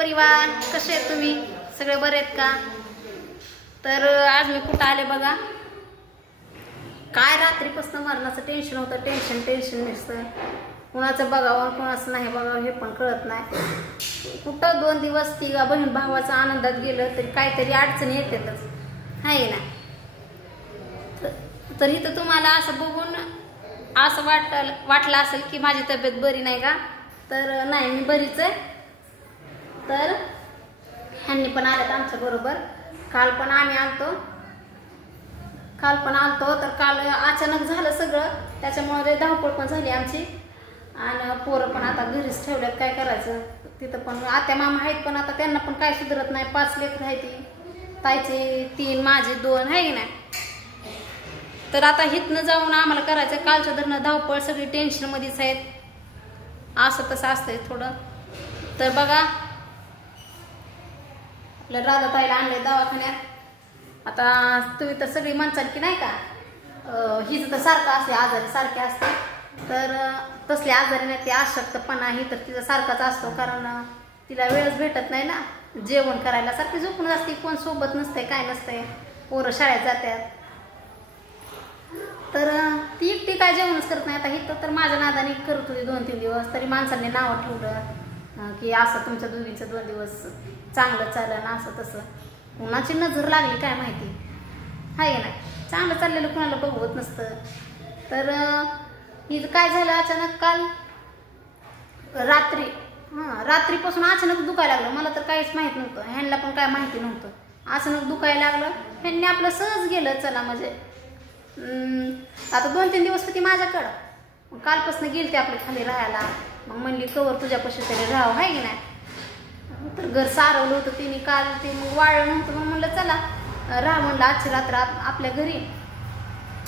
परिवार, कसे आहेत तुम्ही? सगळे बरे आहेत का? तर आज मी कुठं आले बघा. काय रात्रीपासून मरणाचं टेन्शन होतं. टेन्शन नसतं. कुणाचं बघावं कुणाचं नाही बघावं हे पण कळत नाही. कुठं 2 दिवस तिघा बहीण भावाचा आनंदात गेलं तरी काहीतरी अडचणी येतातच, आहे ना. तर इथं तुम्हाला असं बघून असं वाटलं असेल की माझी तब्येत बरी नाही का? तर नाही, मी बरीच आहे. तर ह्यांनी पण आल्यात आमच्या बरोबर. काल पण आलतो. तर काल अचानक झालं सगळं, त्याच्यामुळे धावपळ पण झाली आमची. आणि पोरं पण आता घरीच ठेवल्यात, काय करायचं. तिथं पण आत्या मामा आहेत, पण आता त्यांना पण काय सुधरत नाही. 5 लेकरं आहेत, ती ताईचे 3 माझे 2 आहे की नाही. तर आता हिथनं जाऊन आम्हाला करायचं. कालच्या धरणं धावपळ, सगळी टेन्शनमध्येच आहेत. असं तसं असतंय थोडं. तर बघा, आपल्या राधा ताईला आणले दवाखान्यात. आता तुम्ही तर सगळी म्हणसाल की नाही का, हिचं तर सारखं असते, आजारी सारखे असते. तर तसले आजारी नाही, ते अशक्तपणा ही तर तिचा सारखाच असतो. कारण तिला वेळच भेटत नाही ना जेवण करायला. सारखी झोपून असते, कोण सोबत नसते, काय नसते. पोरं शाळेत जातात. तर ती एकटी काय जेवणच करत नाही. आता हिथं तर माझ्या नादाने करत होती 2-3 दिवस. तरी माणसांनी नावं ठेवलं की असं तुमच्या दोघींचं 2 दिवस चांगलं चाललं ना, असं तसं. कुणाची नजर लागली काय माहिती, आहे ना. चांगलं चाललेलं कुणाला बघवत नसतं. तर हिचं काय झालं अचानक काल रात्रीपासून अचानक दुखायला लागलं. मला तर काहीच माहित नव्हतं, ह्यांना पण काय माहिती नव्हतं. अचानक दुखायला लागलं. ह्यांनी आपलं सहज गेलं, चला म्हणजे आता 2-3 दिवस होती माझ्याकडं. मग कालपासून गेली ते आपल्या खाली राहायला. मग म्हणली कवर तुझ्यापाशी तरी राहावं, आहे की नाही. तर घर सारवलं होतं तिने काल, ते मग वाळलं नव्हतं. मग म्हणलं चला राहा, म्हणलं आजची रात्र आपल्या घरी.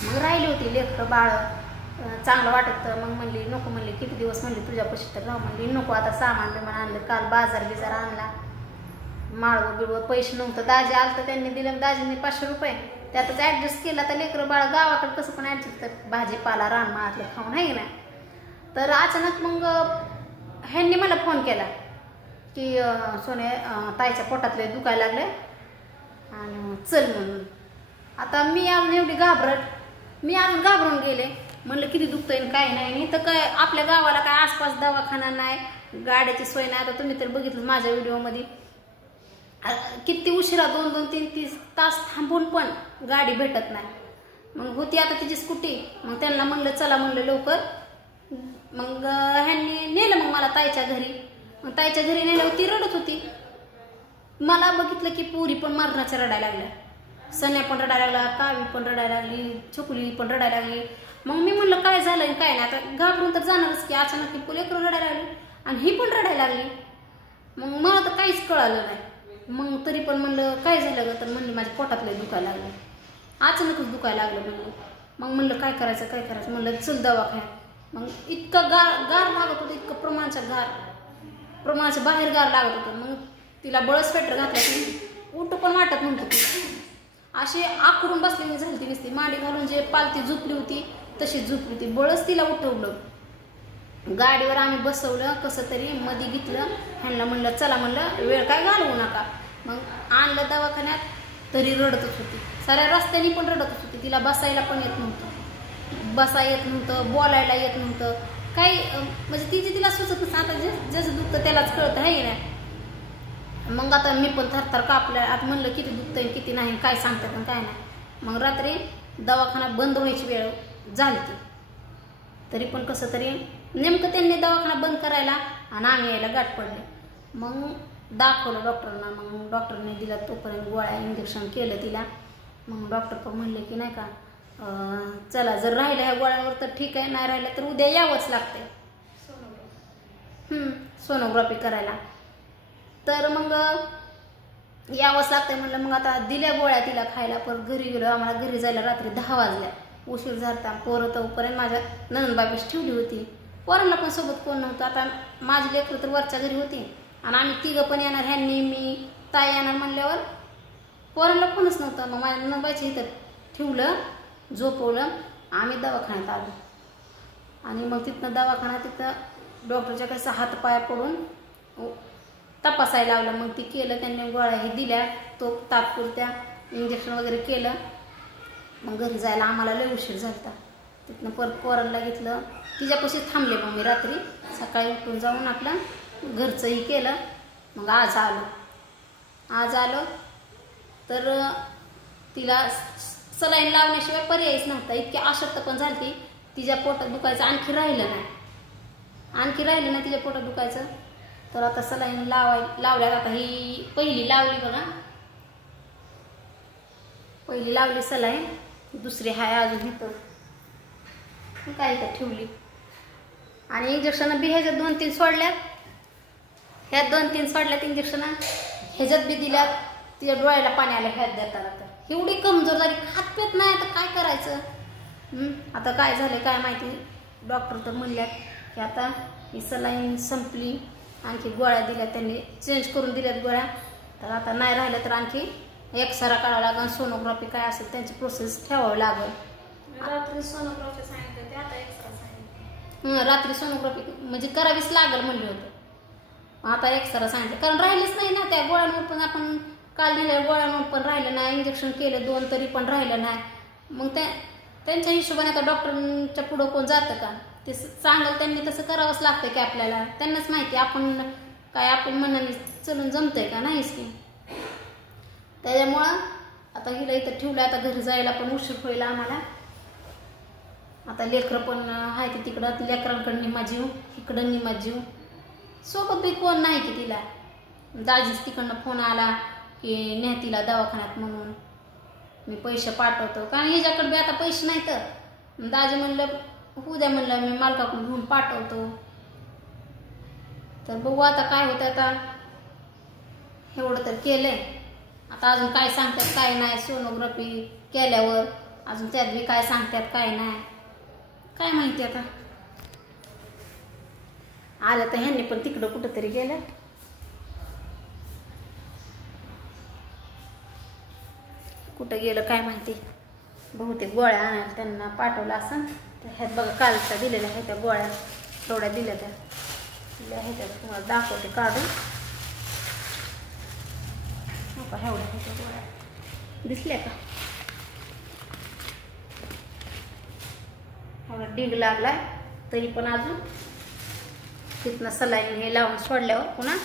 मग राहिली होती लेकरं बाळ, चांगलं वाटत. मग म्हणली नको, म्हणली किती दिवस म्हणली तुझ्यापाशी तर राहा. म्हणली नको, आता सामान बिमान आणलं. काल बाजार आणला, माळवं बिळवं पैसे नव्हतं. दाजी आलं तर त्यांनी दिलं, दाजींनी 500 रुपये त्यातच ॲडजस्ट केला. तर लेकरं बाळ गावाकडे कसं पण ॲडजस्ट कर, भाजीपाला रानमाळातलं खाऊन, आहे ना. तर अचानक मग ह्यांनी मला फोन केला की सोने ताईच्या पोटातले दुखायला लागले आणि चल म्हणून. आता मी अजून एवढी घाबरून गेले. म्हणलं किती दुखतंय काय नाही. तर काय आपल्या गावाला काय आसपास दवाखाना नाही, गाड्याची सोय नाही. आता तुम्ही तर बघितलं माझ्या व्हिडिओमध्ये, किती उशिरा 2-3 तास थांबून पण गाडी भेटत नाही. मग होती आता तिची स्कूटी. मग त्यांना म्हणलं चला, म्हणलं लवकर. मग ह्यांनी नेलं मग मला ताईच्या घरी. मग ताईच्या घरी नेल्यावर ती रडत होती. मला बघितलं की पुरी पण मरणाच्या रडायला लागल्या. सन्या पण रडायला लागला, कावी पण रडायला लागली, छकुली पण रडायला लागली. मग मी म्हणलं काय झालं काय नाही. आता घाबरून तर जाणारच की. अचानक ती लेकरं रडायला लागली आणि ही पण रडायला लागली. मग मला तर काहीच कळालं नाही. मग तरी पण म्हणलं काय झालं ग? तर म्हणलं माझ्या पोटातलं दुखायला लागलं, अचानकच दुखायला लागलं म्हणलं. मग म्हणलं काय करायचं म्हणलं चल दवाखान्यात. मग इतकं गार लागत होतं, इतकं प्रमाणाच्या बाहेर गार लागत होतं. मग तिला बळच स्वेटर घातला की उठू पण वाटत नव्हतं. ती अशी आकडून बसलेली झाली ती नुसती. मांडी घालून जे पालती झोपली होती तशी झोपली होती. बळच तिला उठवलं. गाडीवर आम्ही बसवलं कसं तरी, मध्ये घेतलं. ह्यांना म्हणलं चला, म्हणलं वेळ काय घालवू नका. मग आणलं दवाखान्यात. तरी रडतच होती, साऱ्या रस्त्याने पण रडतच होती. तिला बसायला पण येत नव्हतं, बोलायला येत नव्हतं काही. म्हणजे तिला सुचत नसतं. आता जसं दुखतं त्यालाच कळतं, आहे ना. मग आता मी पण थरथर कापल्या. आता म्हणलं किती दुखतंय किती नाही, काय सांगतात आणि काय नाही. मग रात्री दवाखाना बंद व्हायची वेळ झाली ती. तरी पण कसं तरी नेमकं त्यांनी दवाखाना बंद करायला आणि आम्ही यायला गाठ पडले. मग दाखवलं डॉक्टरना. मग डॉक्टरने दिला तोपर्यंत गोळ्या, इंजेक्शन केलं तिला. मग डॉक्टर पण म्हणले की नाही का चला, जर राहिलं ह्या गोळ्यावर तर ठीक आहे, नाही राहिलं तर उद्या यावंच लागते सोनोग्राफी करायला. तर मग यावंच लागतंय म्हणलं. मग आता दिल्या गोळ्या तिला खायला. परत घरी गेलो. आम्हाला घरी जायला रात्री 10 वाजल्या. उशीर झाला. पोरं तोपर्यंत माझ्या नणंदबाईपाशी ठेवली होती. पोरांना पण सोबत कोण नव्हतं. आता माझी लेकरं तर वरच्या घरी होती आणि आम्ही तिघं पण येणार, ह्यांनी मी ताई येणार म्हणल्यावर पोरांना कोणच नव्हतं. मग माझ्या नणंदबाईच्या इथं ठेवलं, झोपवलं. आम्ही दवाखान्यात आलो. आणि मग तिथनं डॉक्टरच्या कसं हात पाय पडून तपासायला लावलं. मग ती केलं त्यांनी, गोळ्याही दिल्या तो तात्पुरत्या, इंजेक्शन वगैरे केलं. मग घरी जायला आम्हाला लय उशीर झाला. तिथनं परत पोरांना घेतलं, तिच्यापाशी थांबले. मग मी रात्री सकाळी उठून जाऊन आपलं घरचंही केलं. मग आज आलो तर तिला सलाईन लावण्याशिवाय पर्यायच नव्हता. इतकी अशक्त पण झाली, तिच्या पोटात दुखायचं आणखी राहिलं नाही तिच्या पोटात दुखायचं. तर आता सलाईन लावल्यात. आता ही पहिली लावली बघा, पहिली लावली सलाईन, दुसरी हाय अजून इथं काय इथं ठेवली. आणि इंजेक्शन बी ह्याच्यात 2-3 सोडल्यात, ह्यात 2-3 सोडल्यात इंजेक्शन, ह्याच्यात बी दिल्यात. तिच्या डोळ्याला पाणी आलं ह्यात देताना. तर एवढी कमजोर झाली, खात पेत नाही. आता काय करायचं? आता काय झालं काय माहिती. डॉक्टर तर म्हणल्यात की आता ही सलाईन संपली, आणखी गोळ्या दिल्या त्यांनी, चेंज करून दिल्यात गोळ्या. तर आता नाही राहिलं तर आणखी एक्सरा काढावं लागेल, सोनोग्राफी काय असेल त्यांची प्रोसेस ठेवावं लागेल. रात्री सोनोग्राफी सांगितलं ते आता एक्स्ट्रा सांगितलं. रात्री सोनोग्राफी म्हणजे करावीच लागेल म्हणले होते. आता एक्सरा सांगितलं, कारण राहिलेच नाही ना त्या गोळ्यांवर. पण आपण काल दिल्या गोळ्यांवर पण राहिलं नाही, इंजेक्शन केलं 2 तरी पण राहिलं नाही. मग त्यांच्या हिशोबाने आता डॉक्टरांच्या पुढं कोण जातं का? ते सांगाल त्यांनी तसं करावंच लागतं की आपल्याला. त्यांनाच माहिती आपण काय आपण मनाने चलून जमतंय का नाहीच की. त्याच्यामुळं आता हिला इथं ठेवलं. आता घरी जायला पण उशीर होईल आम्हाला. आता लेकरं पण आहे की तिकडं, लेकरांकडं निम्मा जीव, इकडं निम्मा जीव. सोबत बी कोण नाही की तिला. दाजीच तिकडनं फोन आला की न्या तिला दवाखान्यात म्हणून, मी पैसे पाठवतो. कारण हिच्याकडे बी आता पैसे नाही. तर दाजी म्हणलं उद्या, म्हणलं मी मालकाकडून घेऊन पाठवतो. तर बघू आता काय होतं. आता एवढं तर केलंय, आता अजून काय सांगतात काय नाही. सोनोग्राफी केल्यावर अजून त्यात बी काय सांगतात काय नाही, काय माहिती. आता आलं तर ह्यांनी पण तिकडं कुठंतरी गेलं. कुठं गेलं काय माहिती. बहुतेक गोळ्या आणायला त्यांना पाठवलं असं. ह्यात बघा कालच्या दिलेल्या आहेत त्या गोळ्या, थोड्या दिल्या त्या आहेत त्या, तुम्हाला दाखवते काढून. एवढ्या ह्याच्या गोळ्या दिसल्या का? एवढा डिग लागलाय तरी पण अजून तिथनं सलाईन हे लावून सोडल्यावर पुन्हा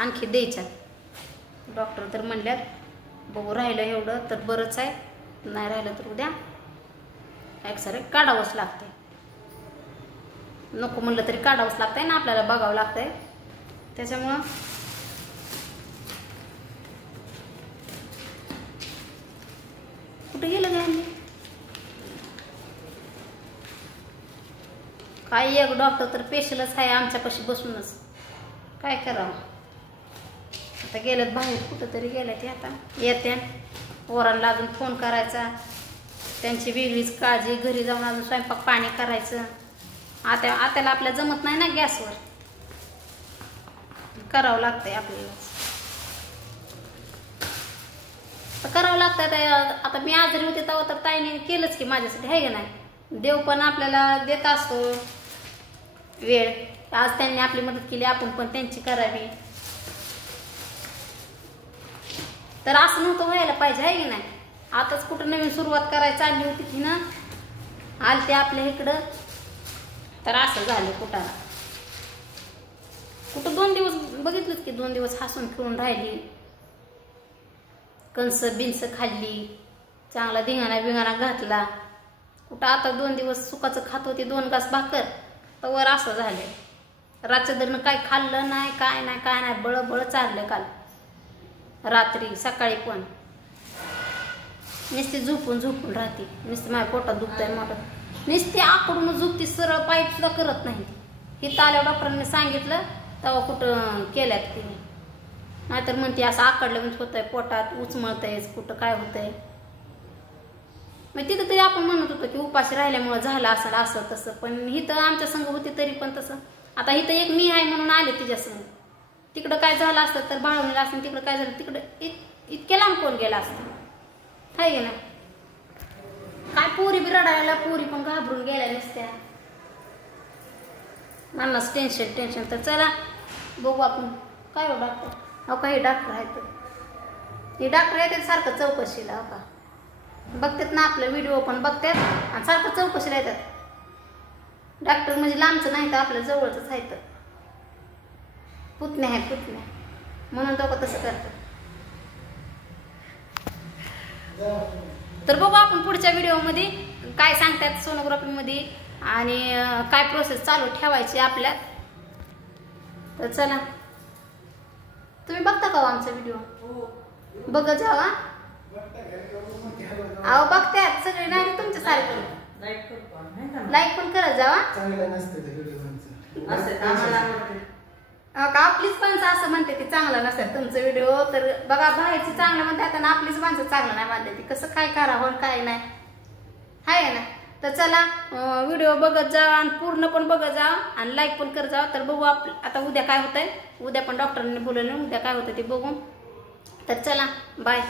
आणखी द्यायच्यात. डॉक्टर तर म्हणल्यात बघू राहिलं एवढं तर बरंच आहे, नाही राहिलं तर उद्या एक्सरे काढावंच लागतंय. नको म्हणलं तरी काढावंच लागतंय ना, आपल्याला बघावं लागतंय. त्याच्यामुळं कुठे गेलं काय काय. एक डॉक्टर तर पेशलच आहे आमच्यापाशी बसूनच. काय करावं आता. गेलेत बाहेर कुठं तरी गेले ते. आता येते पोरांना अजून फोन करायचा, त्यांची वेगळीच काळजी. घरी जाऊन अजून स्वयंपाक पाणी करायचं. आत्याला आपल्या जमत नाही ना गॅसवर, करावं लागतंय आपल्याला. करावं लागतंय. आता मी आजारी होते तेव्हा तर ताईने केलंच की माझ्यासाठी, आहे का नाही. देव पण आपल्याला देत असतो वेळ. आज त्यांनी आपली मदत केली, आपण पण त्यांची करावी. तर असं नव्हतं व्हायला पाहिजे, आहे की नाही. आताच कुठं नवीन सुरुवात करायला चालली होती की ना, आलते आपल्या इकडं तर असं झालं. कुठं 2 दिवस बघितलंच की, 2 दिवस हसून खेळून राहिली, कणस बिनस खाल्ली, चांगला धिंगाणा घातला. कुठं आता 2 दिवस सुखाचं खात होते 2 घास भाकर, तर वर असं झालं. रातच्या दरनं काय खाल्लं नाही, काय नाही बळ चाललं काल रात्री. सकाळी पण नुसती झोपून राहते. नुसतं माझ्या पोटात दुखतंय मला, नुसती आकडून झोपती, सरळ पाईप सुद्धा करत नाही. हे आल्या डॉक्टरांनी सांगितलं तेव्हा कुठं केल्यात तिने. नाहीतर म्हणते असं आकडलं होतंय पोटात, उचमळतंय, कुठं काय होतंय. मग तिथं तरी आपण म्हणत होतो की उपाशी राहिल्यामुळे झालं असेल असं तसं. पण हिथं आमच्या संग होती तरी पण तसं. आता हिथं एक मी आहे म्हणून आले तिच्या संग. तिकडं काय झालं असतं तर बाळवणीला असतं, तिकडं काय झालं तिकडं इतक्या लांब कोण गेला असतं, आहे ना. काय पोरी बी रडायला, पोरी पण घाबरून गेल्या नसत्या. मलाच टेन्शन. तर चला बघू आपण काय हो डॉक्टर? हो का, हे डॉक्टर आहेत. हे डॉक्टर येतात सारखं चौकशीला. हो का, बघतात ना आपलं व्हिडिओ पण बघतात आणि सारखं चौकशीला येतात. डॉक्टर म्हणजे लांबचं नाही तर आपल्या जवळचंच आहे. तर पुतण्या आहे, पुतण्या, म्हणून तो का तसं करतात. तर बघू आपण पुढच्या व्हिडिओमध्ये काय सांगतात सोनोग्राफीमध्ये आणि काय प्रोसेस चालू ठेवायची आपल्यात. तर चला, तुम्ही बघता का आमचा व्हिडिओ? बघत जावा. अहो बघतात सगळे, नाही तुमच्यासारखं लाईक पण करत जावा. आपलीच माणसं असं म्हणते की चांगलं नसतात तुमचं व्हिडिओ. तर बघा, बाहेरची चांगलं म्हणतात आणि आपलीच माणसं चांगलं नाही म्हणते. ती कसं काय करावं काय नाही आहे ना. तर चला, व्हिडिओ बघत जा आणि पूर्ण पण बघत जा आणि लाईक पण करत जा. तर बघू आता उद्या काय होतंय. उद्या पण डॉक्टरांनी बोलवलं, उद्या काय होतं ते बघू. तर चला, बाय.